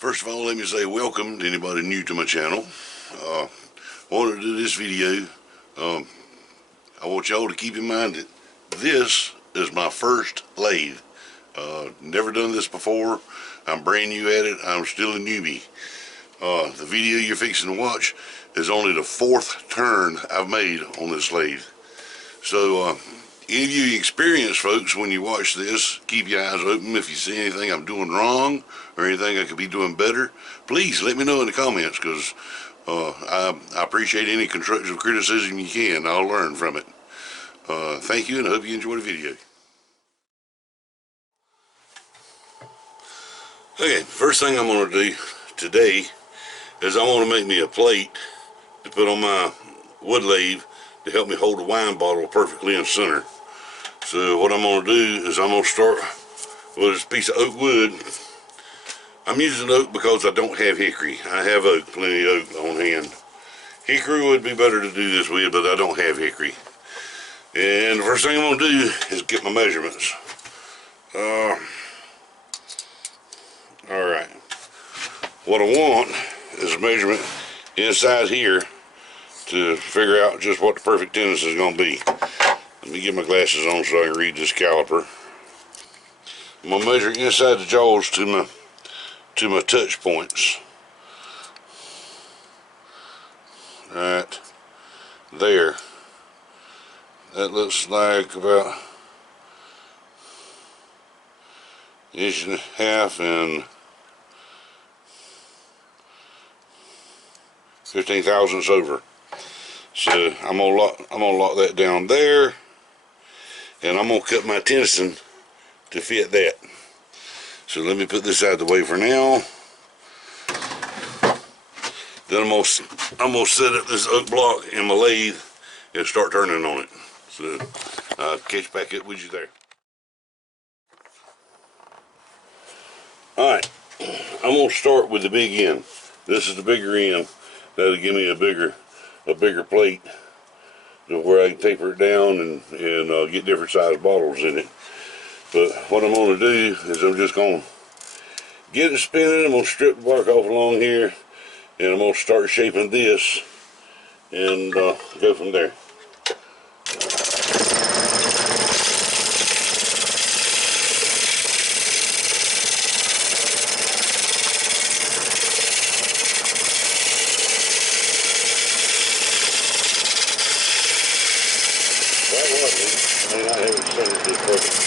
First of all, let me say welcome to anybody new to my channel. I wanted to do this video. I want y'all to keep in mind that this is my first lathe. Never done this before. I'm brand new at it. I'm still a newbie. The video you're fixing to watch is only the fourth turn I've made on this lathe. So any of you experienced folks, when you watch this, keep your eyes open. If you see anything I'm doing wrong or anything I could be doing better, please let me know in the comments, because I appreciate any constructive criticism you can. I'll learn from it. Thank you, and I hope you enjoy the video. Okay, first thing I'm going to do today is I want to make me a plate to put on my wood lathe to help me hold the wine bottle perfectly in center. So what I'm going to do is I'm going to start with this piece of oak wood. I'm using oak because I don't have hickory. I have oak, plenty of oak on hand. Hickory would be better to do this with, but I don't have hickory. And the first thing I'm going to do is get my measurements. Alright. What I want is a measurement inside here to figure out just what the perfect tenderness is going to be. Let me get my glasses on so I can read this caliper. I'm going to measure inside the jaws to my touch points. Right there. That looks like about 1.5 inches and 15 thousandths over. So I'm gonna lock that down there, and I'm gonna cut my tension to fit that. So let me put this out of the way for now. Then I'm gonna set up this oak block in my lathe and start turning on it. So I'll catch back up with you there. Alright, I'm gonna start with the big end. This is the bigger end. That'll give me a bigger plate to where I can taper it down and get different size bottles in it. But what I'm going to do is I'm just going to get it spinning. I'm going to strip the bark off along here, and I'm going to start shaping this and go from there. I mean, I haven't seen it this perfect.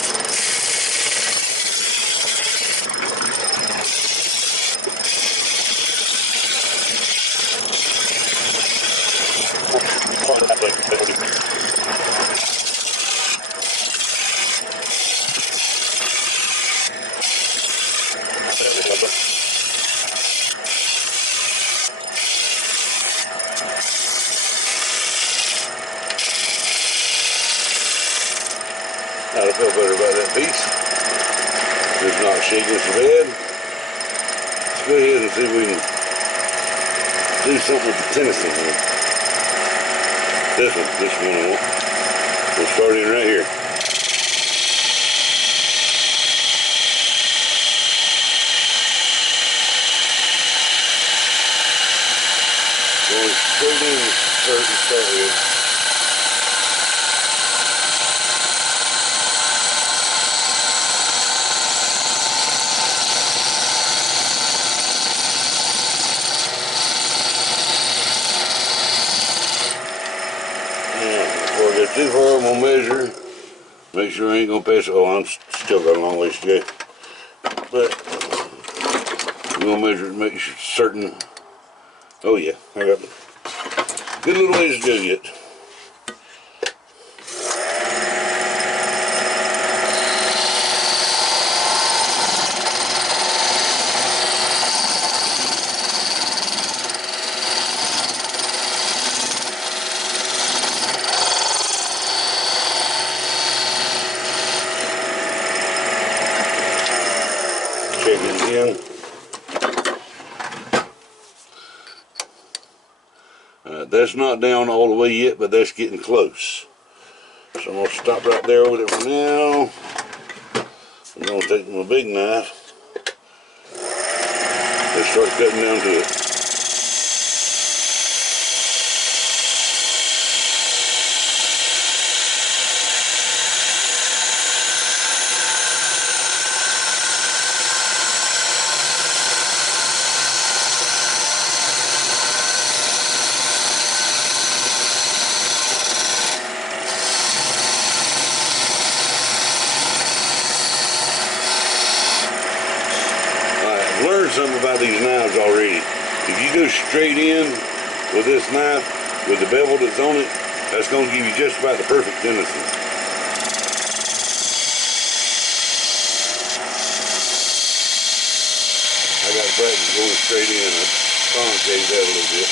I feel better about that piece. It's not shaking so bad. Let's go ahead and see if we can do something with the tension here. This one I want. We'll start in right here. Going straight in and start with. Before I get too far, I'm going to measure. Make sure I ain't going to pass it. Oh, I'm still got a long ways to go. But I'm going to measure it, make sure certain. Oh yeah, I got a good little ways to go yet. Check it again. That's not down all the way yet, but that's getting close. So I'm going to stop right there with it for now. I'm going to take my big knife. Just start cutting down to it. I've learned something about these knives already. If you go straight in with this knife, with the bevel that's on it, that's going to give you just about the perfect tension. I got practice going straight in. I concave that a little bit.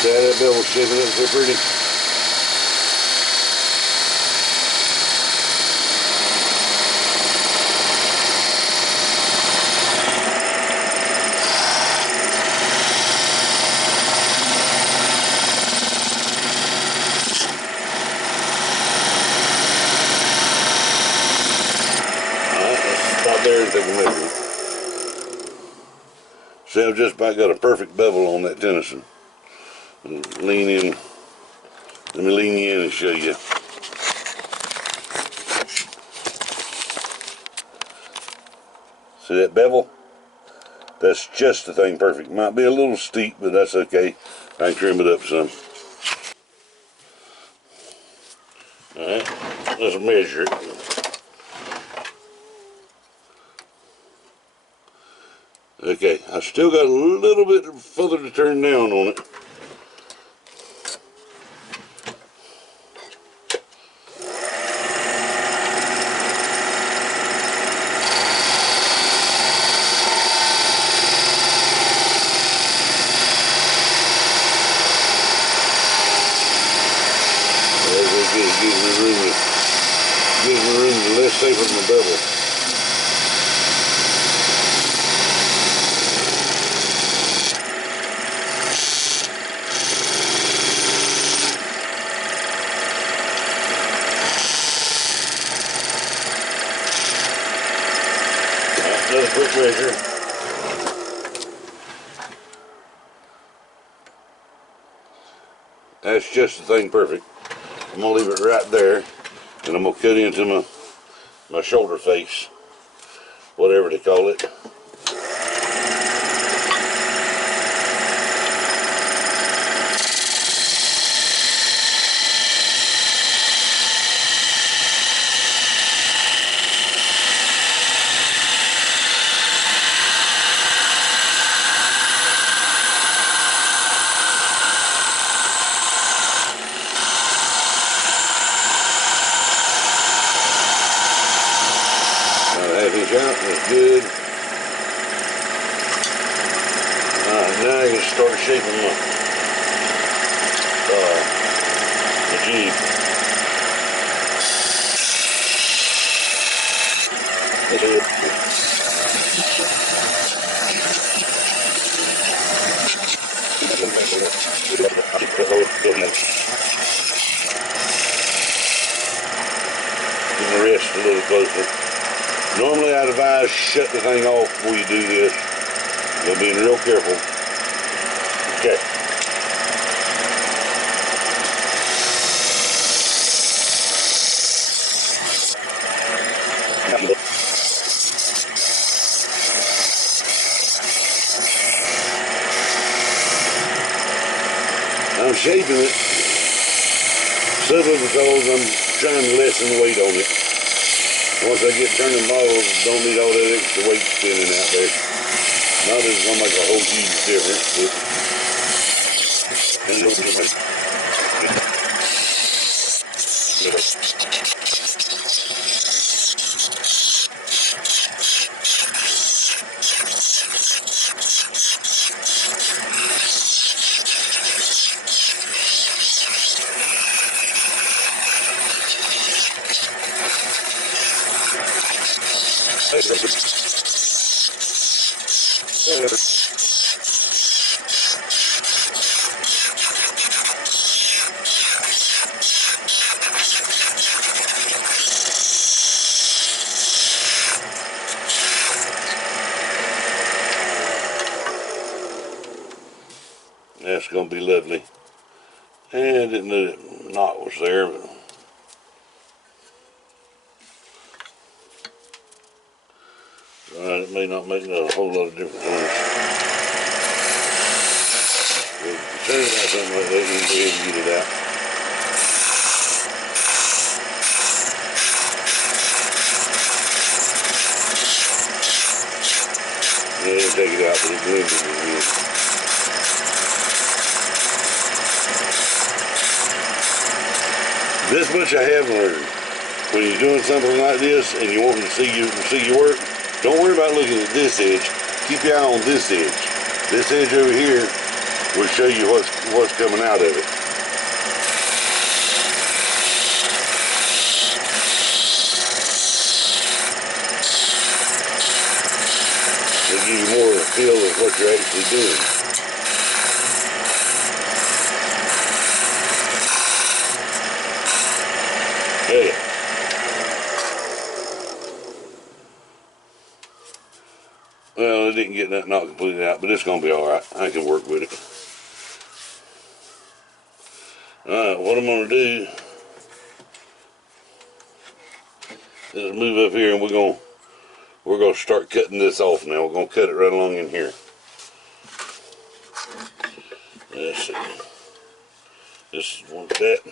That bevel's shaping up so pretty. Alright, let's stop there and take a measurement. See, I've just about got a perfect bevel on that tennyson. Lean in. Let me lean you in and show you. See that bevel? That's just the thing perfect. Might be a little steep, but that's okay. I can trim it up some. Alright, let's measure it. Okay, I still got a little bit further to turn down on it. Gives me room to less safe with my bevel. Another quick measure. That's just the thing perfect. I'm gonna leave it right there, and I'm gonna cut into my shoulder face, whatever they call it. Half-inch out, that's good. Now I can start shaping the Jeep. Get the wrist a little closer. Normally I'd advise shut the thing off before you do this. But being real careful. Okay. I'm shaping it simply because I'm trying to lessen the weight on it. Once I get turning bottles, don't need all that extra weight spinning out there. Not that it's gonna make a whole huge difference, but it looks like that's gonna be lovely. And I didn't know that knot was there, but it may not make a whole lot of difference. Concerned about something like that, you can go ahead and get it out. Yeah, it'll take it out, but it blended it in. This much I have learned. When you're doing something like this and you want to see your work, don't worry about looking at this edge. Keep your eye on this edge. This edge over here will show you what's coming out of it. It'll give you more of a feel of what you're actually doing. Yeah. Well, I didn't get that knot completely out, but it's going to be alright. I can work with it. Alright, what I'm going to do is move up here and we're going to start cutting this off now. We're going to cut it right along in here. Let's see. This is one of that.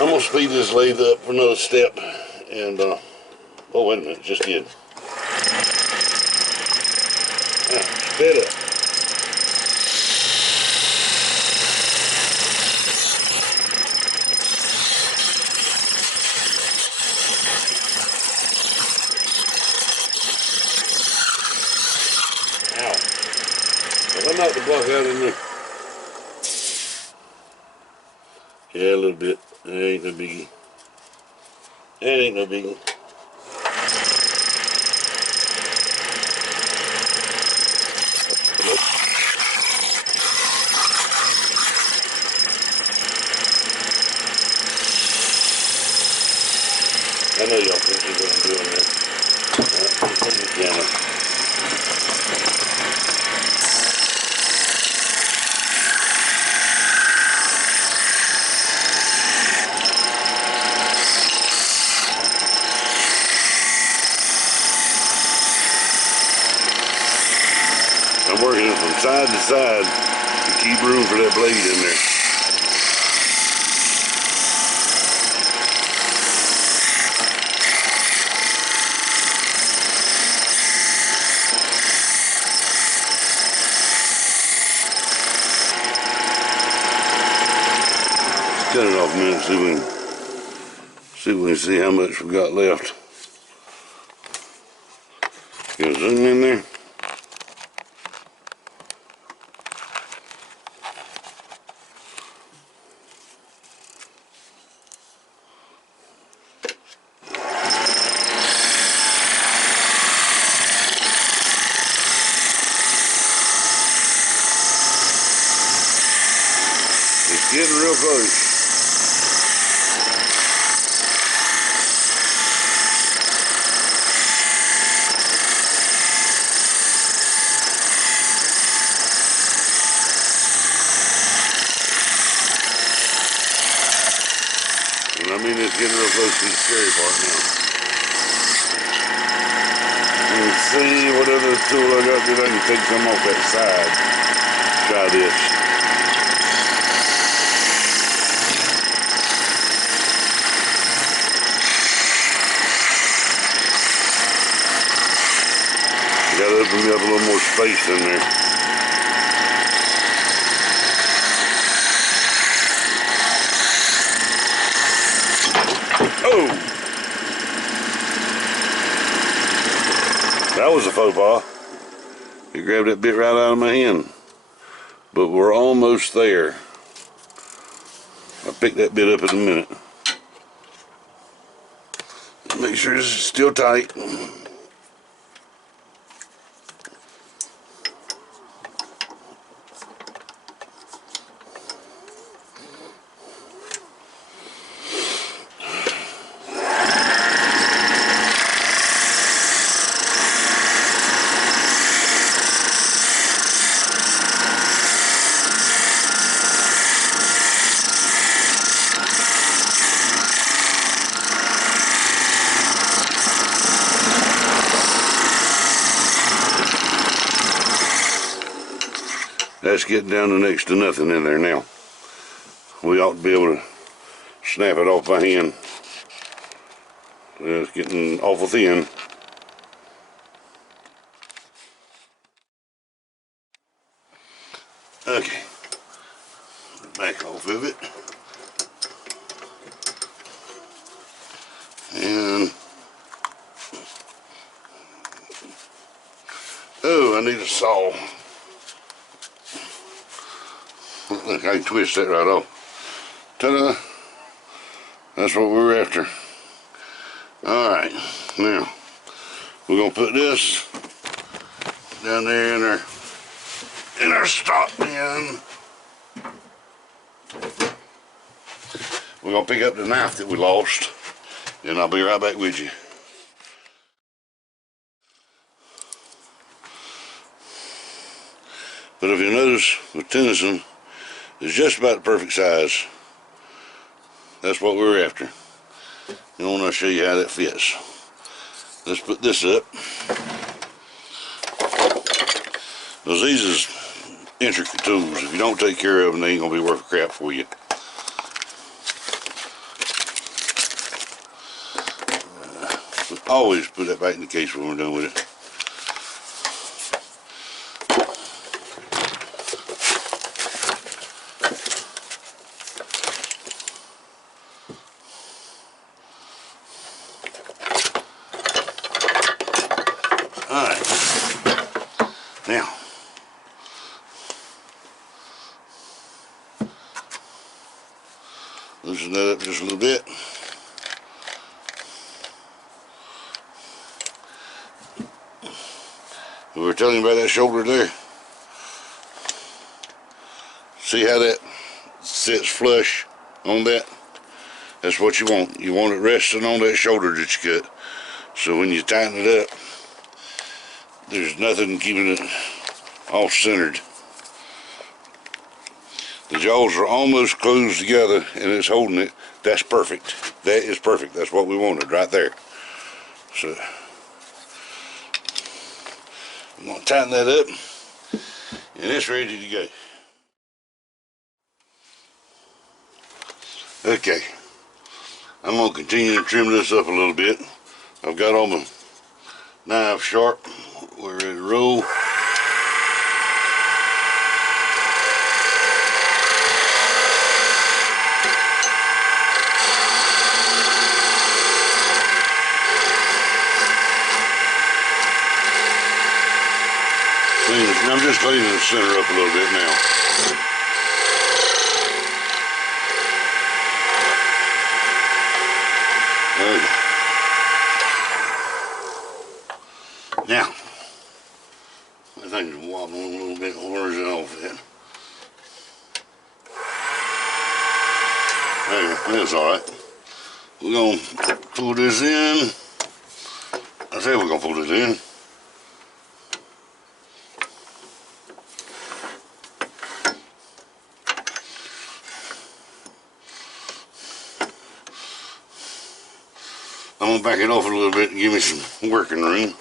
I'm going to speed this lathe up for another step, and, oh wait a minute, just did. Sped up. Ow. Well, I knocked the block out in there. Yeah, a little bit. That ain't no biggie. That ain't no biggie. I know y'all can see what I'm doing there. Alright, put the camera. I'm working it from side to side to keep room for that blade in there. Cut it off a minute, see if we can see how much we got left. Gonna zoom in there. real close. And I mean, it's getting real close to the scary part now. Let's see what other tool I got that I can take some off that side. Try this. Got to open me up a little more space in there. Oh! That was a faux pas. It grabbed that bit right out of my hand. But we're almost there. I'll pick that bit up in a minute. Make sure this is still tight. That's getting down to next to nothing in there now. We ought to be able to snap it off by hand. It's getting awful thin. Okay, back off of it. And, oh, I need a saw. Look, I can twist that right off. Ta-da! That's what we're after. Alright, now, we're going to put this down there in our stock bin. We're going to pick up the knife that we lost, and I'll be right back with you. But if you notice, with Tennyson, it's just about the perfect size. That's what we're after. And I want to show you how that fits. Let's put this up. Because these is intricate tools. If you don't take care of them, they ain't going to be worth a crap for you. Always put that back in the case when we're done with it. Alright, now, loosen that up just a little bit. We were telling you about that shoulder there. See how that sits flush on that? That's what you want. You want it resting on that shoulder that you cut. So when you tighten it up, there's nothing keeping it off centered. The jaws are almost closed together and it's holding it. That's perfect. That is perfect. That's what we wanted right there. So I'm going to tighten that up and it's ready to go. Okay, I'm going to continue to trim this up a little bit. I've got all my knives sharp. We're ready to roll. I'm just cleaning the center up a little bit now. Okay. Now, I think it's wobbling a little bit. Where's it off at? That's alright. We're gonna pull this in. I said we're gonna pull this in. I'm gonna back it off a little bit and give me some working room.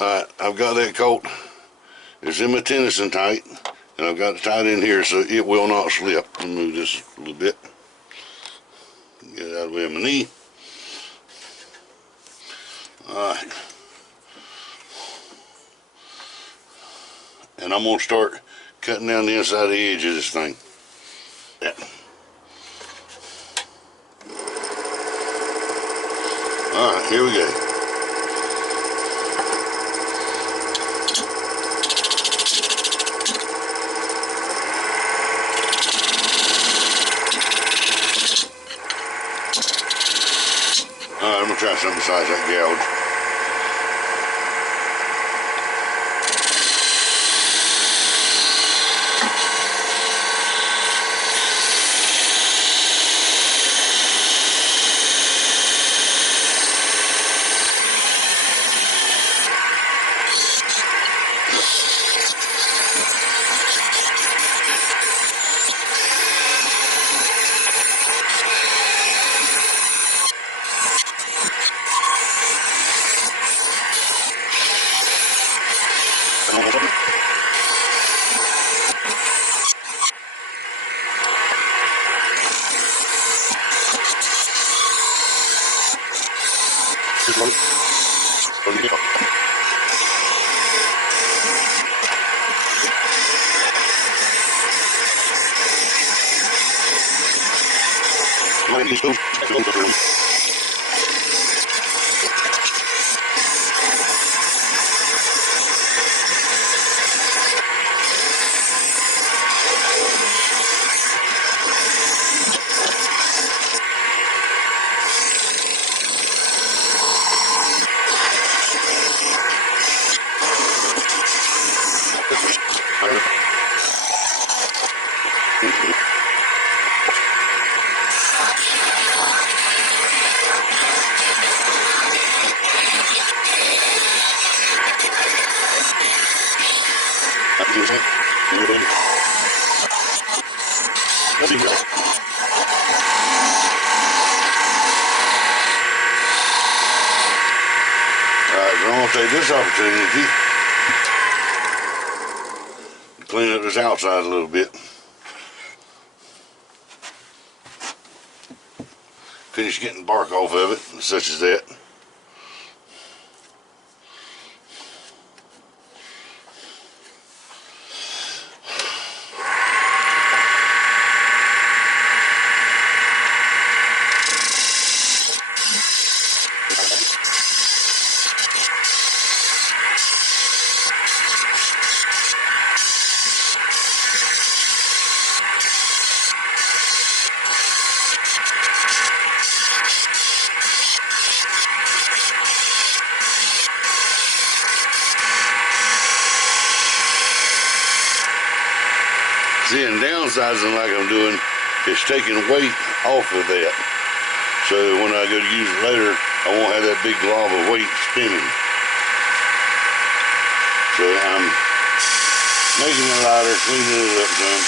Alright, I've got that colt. It's in my tension tight, and I've got it tied in here so it will not slip. Let me move this a little bit. Get it out of the way of my knee. Alright. And I'm gonna start cutting down the inside of the edge of this thing. Yeah. Alright, here we go. Alright, I'm gonna try something besides that gouge. I'm going to take this opportunity to clean up this outside a little bit. Finish getting bark off of it, such as that. See, and downsizing like I'm doing is taking weight off of that. So when I go to use it later, I won't have that big glob of weight spinning. So I'm making it lighter, cleaning it up some.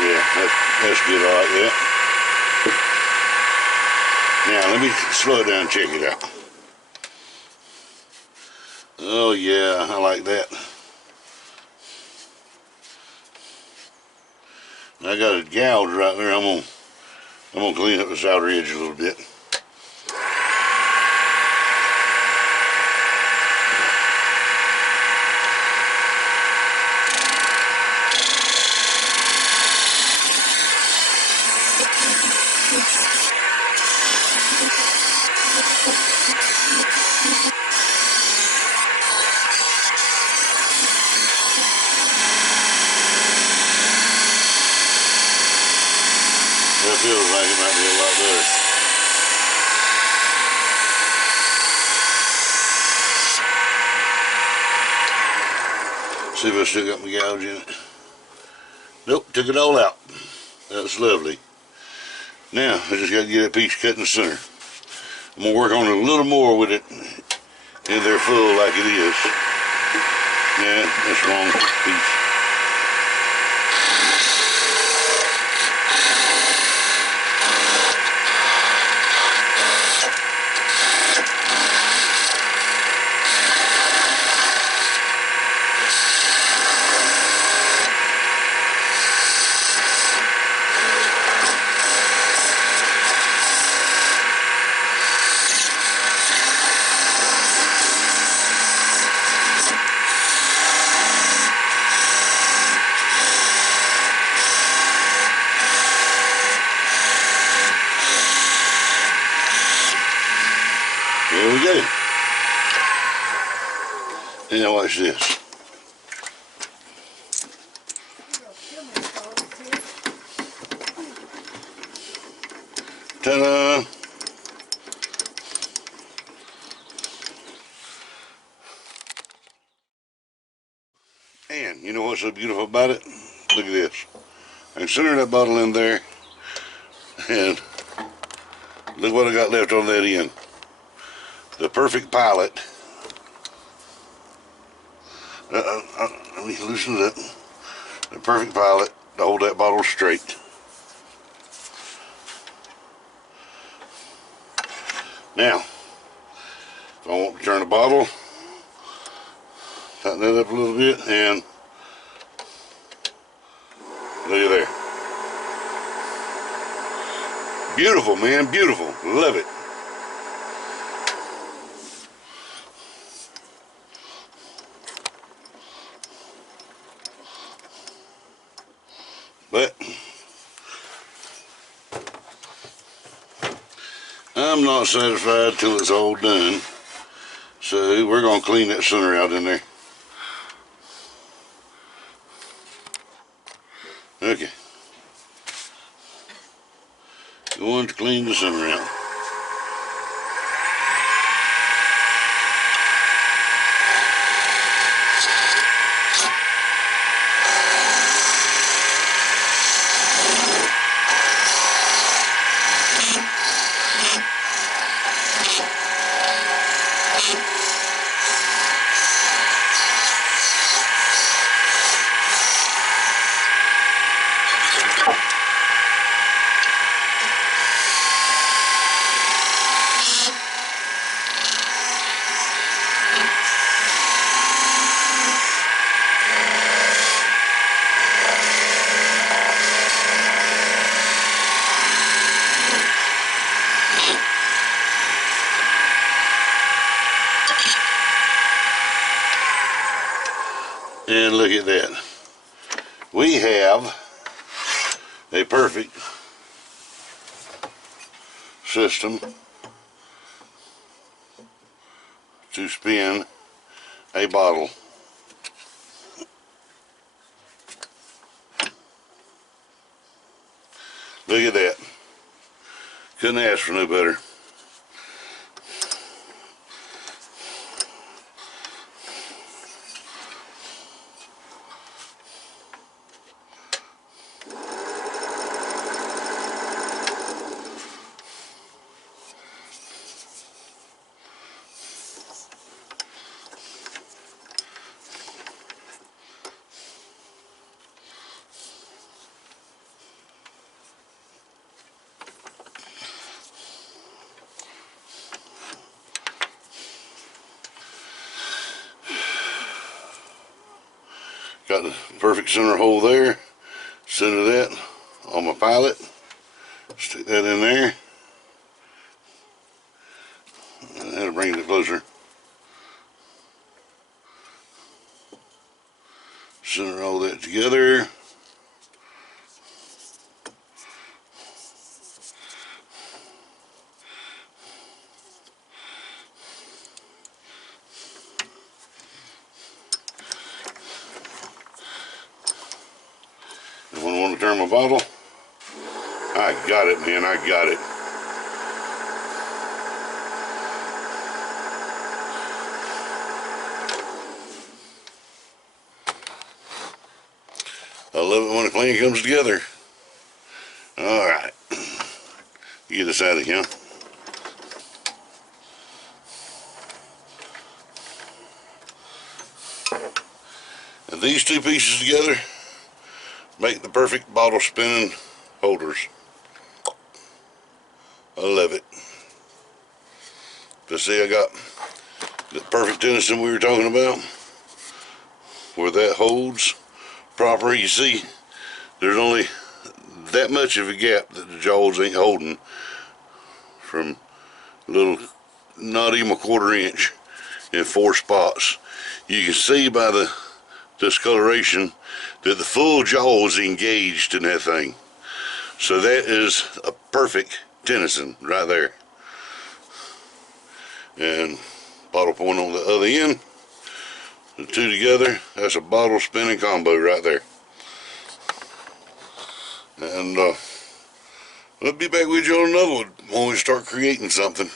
Yeah, that's good, all right, yeah. Now, let me slow it down and check it out. Oh, yeah, I like that. I got a gouge right there. I'm gonna clean up this outer edge a little bit. feels like it might be a lot better. See if I still got my gouge in it. Nope, took it all out. That's lovely. Now, I just got to get that piece cut in the center. I'm going to work on it a little more with it in there full like it is. Yeah, that's the wrong piece. There we go. Now watch this. Ta-da! And you know what's so beautiful about it? Look at this. I can center that bottle in there, and look what I got left on that end. The perfect pilot. Let me loosen it up. The perfect pilot to hold that bottle straight. Now, if I want to turn the bottle, tighten that up a little bit, and look at there. Beautiful, man, beautiful. Love it. But I'm not satisfied till it's all done. So we're going to clean that center out in there. Okay. Going to clean the center out. And look at that. We have a perfect system to spin a bottle. Look at that. Couldn't ask for no better. Got the perfect center hole there. Center that on my pilot. Stick that in there. And that'll bring it closer. Center all that together. When I want to turn my bottle, I got it, man, I got it. I love it when a plan comes together. Alright. Get this out of here. And these two pieces together make the perfect bottle spinning holders. I love it. But see, I got the perfect tension we were talking about, where that holds proper. You see, there's only that much of a gap that the jaws ain't holding from a little, not even a quarter inch in 4 spots. You can see by the discoloration that the full jaw is engaged in that thing. So that is a perfect tension right there. And bottle point on the other end. The two together, that's a bottle spinning combo right there. And I'll be back with you on another one when we start creating something.